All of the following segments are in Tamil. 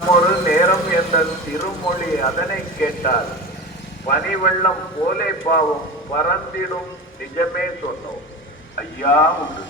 ஒரு நேரம் என்ற திருமொழி அதனை கேட்டால் பனிவெள்ளம் போலே பாவம் பறந்திடும் நிஜமே சொன்னோம் ஐயா உண்டு.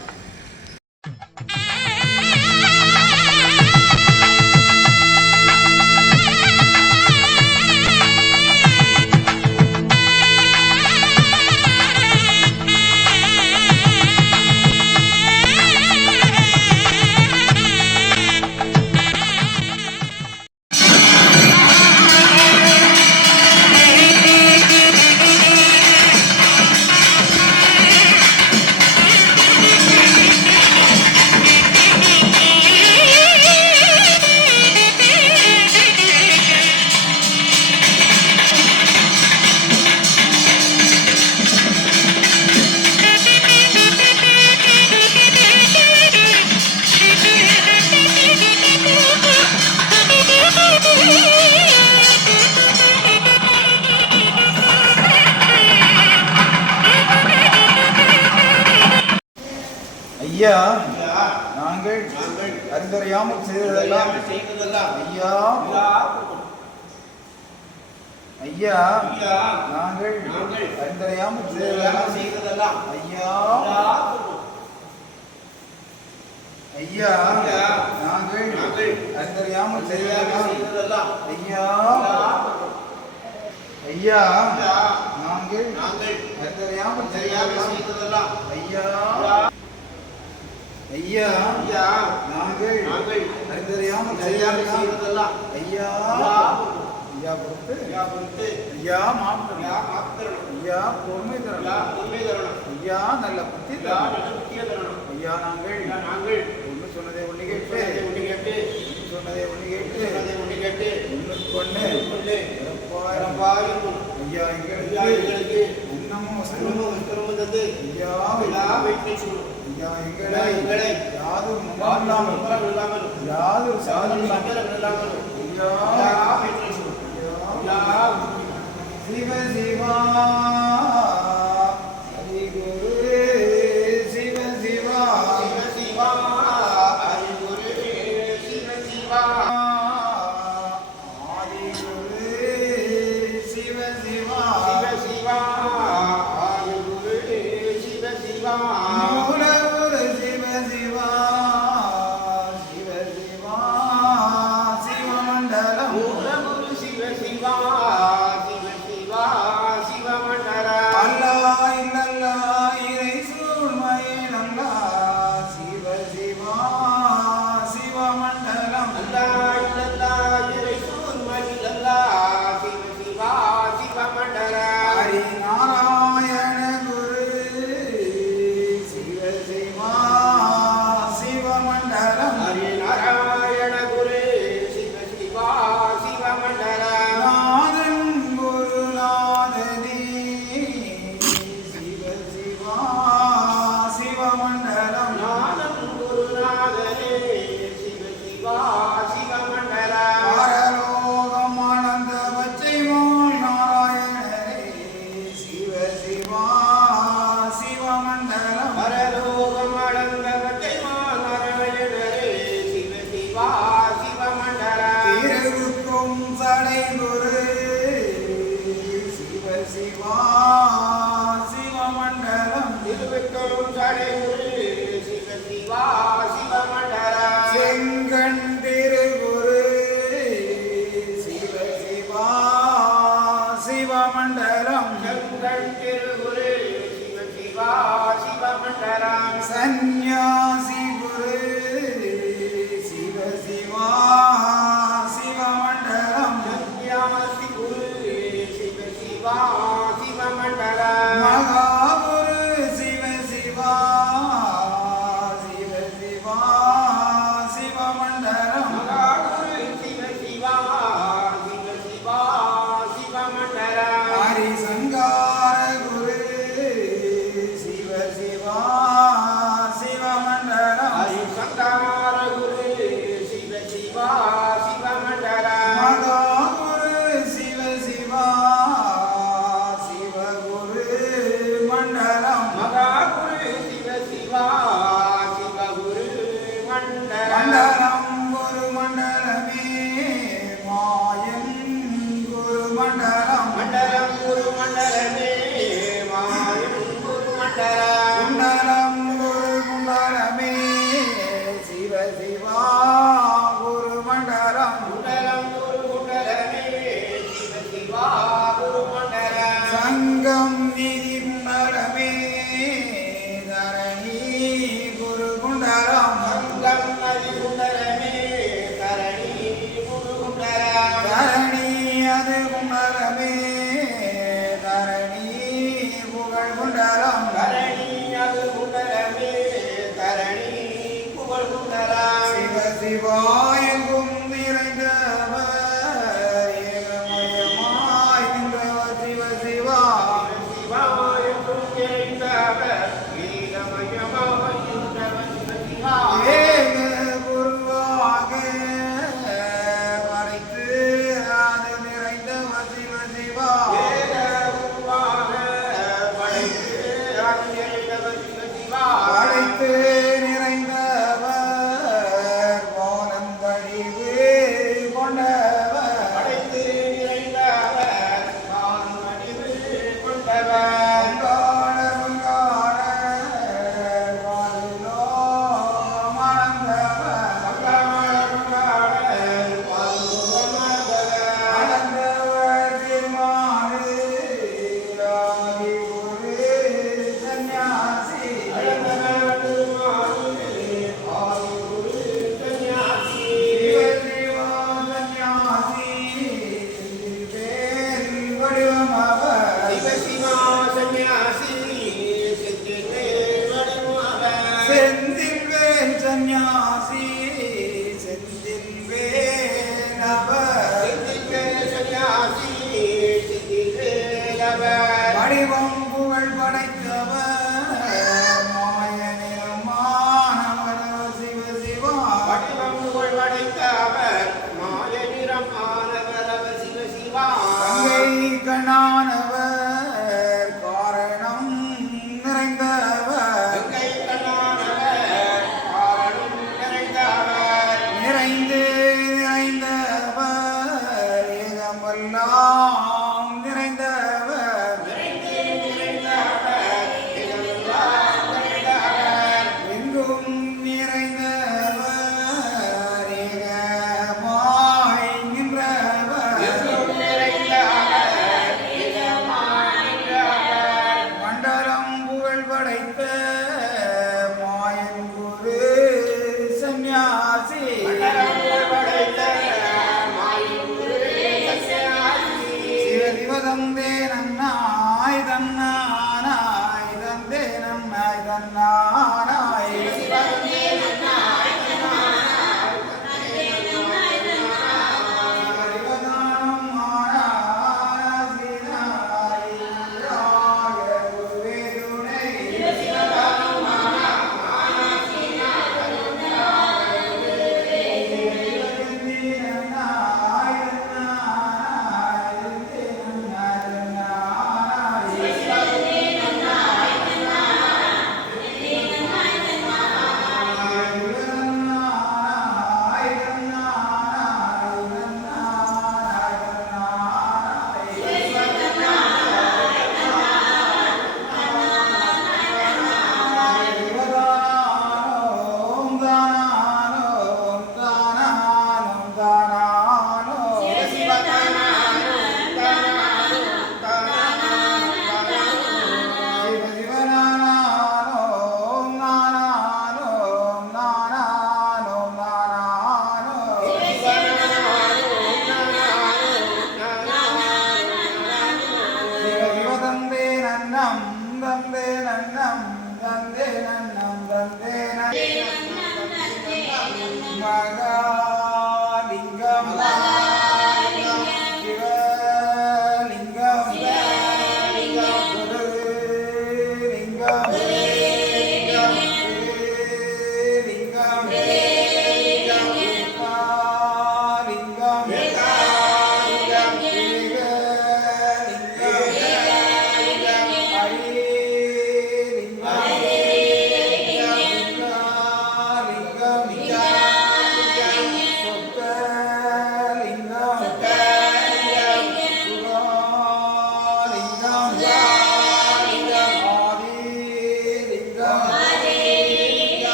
ஐயா, நாங்கள் அறிந்தறியாமல் செய்ததெல்லாம் ஐயா ஐயா நாங்கள் அறிந்தறியாமல் செய்ததெல்லாம் ஐயா ஐயா நாங்கள் அறிந்தறியாமல் செய்ததெல்லாம் ஐயா ஐயா நாங்கள் அறிந்தறியாமல் செய்ததெல்லாம் ஐயா ஐயா நாங்கள் அறிந்தறியாமல் செய்ததெல்லாம் ஐயா ஐயா பொறுத்து ஐயா மாற்றம் ஐயா பொறுமை தரணும் ஐயா நல்ல புத்தி தரணும் ஐயா நாங்கள் ஒன்று சொன்னதை ஒன்று கேட்டு சொன்னதை ஒன்று கேட்டு ஒன்று ஐயா எங்களுக்கு உன்னமும் தந்து ஐயா ஐயா எங்களை யாரும் இல்லாமல் யாரும் இல்லாமல் சிவ சிவா ஹரி குரு சிவ சிவா ஹரி குரு சிவ சிவா ஹரி குரு சிவ சிவா ஹரி குரு சிவ சிவா சந்நியாசி குரு சிவ சிவா சிவமண்டலம் சந்நியாசி குரு சிவ சிவா சிவமண்டலம் மகாகுரு சிவ சிவா குண்டலம் குரு குண்டலமே சிவ சிவா குரு மண்டலம் சங்கம் நிதி குண்டலமே தரணி குரு குண்டலம் தரணி அது குண்டலமே தரணி புகழ் குண்டலம்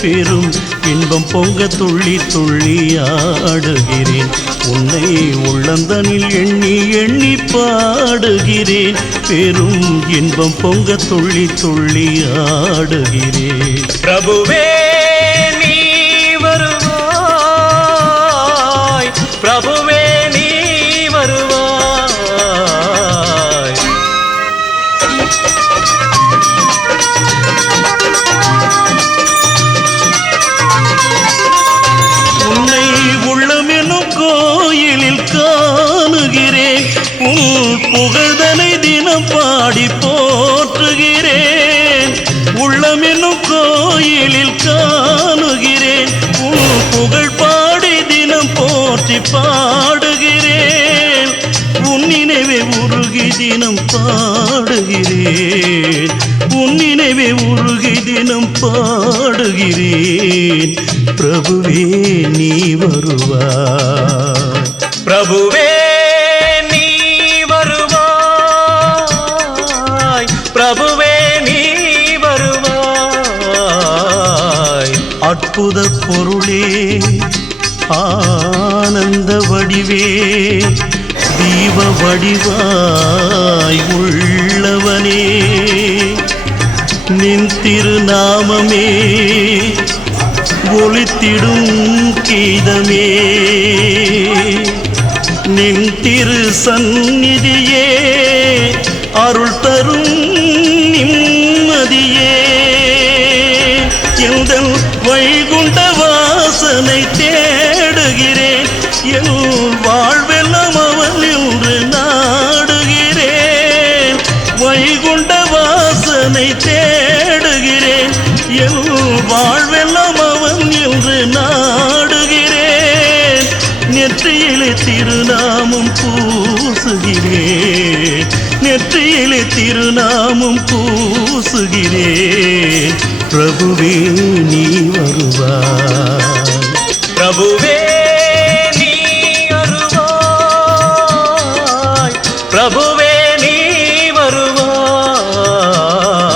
பெரும் இன்பம் பொங்க துள்ளி துள்ளி ஆடுகிறேன். உன்னை உள்ளந்தனில் எண்ணி எண்ணி பாடுகிறேன். பெரும் இன்பம் பொங்க துள்ளி துள்ளி ஆடுகிறேன். பிரபுவே நீ வருவாய், பிரபுவே நீ வருவாய். உன்னை உள்ளமெனும் கோயிலில் காணுகிறேன். உன் புகழ்தனை தினம் பாடி போற்றுகிறேன். உள்ளமெனும் கோயிலில் காணுகிறேன். உன் புகழ் பாடி தினம் போற்றி பாடுகிறேன். உன் நினைவே உருகி தினம் பாடுகிறேன். உன் நினைவே உருகி தினம் பாடுகிறேன். பிரபுவே நீ வருவாய், பிரபுவே நீ வருவாய், பிரபுவே நீ வருவாய். அற்புத பொருளே ஆனந்த வடிவே தீப வடிவாய் உள்ளவனே நின் திருநாமமே ஒலித்திடும் கீதமே. நின் திரு சந்நிதியே அருள் தரும் நிம்மதியே. எந்தன் வைகுண்ட வாசனை தேடுகிறேன். என் வாழ்வெல்லாம் அவன் என்று நாடுகிறேன். வைகுண்ட வாசனை தேடுகிறேன். என் வாழ்வெல்லாம் அவன் என்று நாடுகிறேன். நெற்றியிலே திருநாமம் பூசுகிறேன். நெற்றியிலே திருநாமம் பூசுகிறேன். பிரபுவே நீ வருவாய், பிரபுவே நீ வருவாய், பிரபுவே நீ வருவாய்.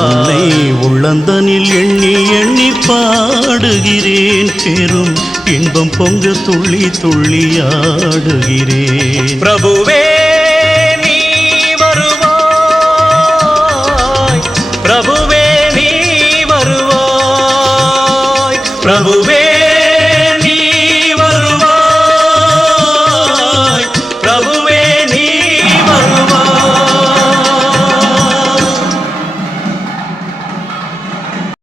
உன்னை உள்ளந்தனில் எண்ணி எண்ணி பாடுகிறேன். பெரும் இன்பம் பொங்க துள்ளி துள்ளி ஆடுகிறேன். பிரபுவே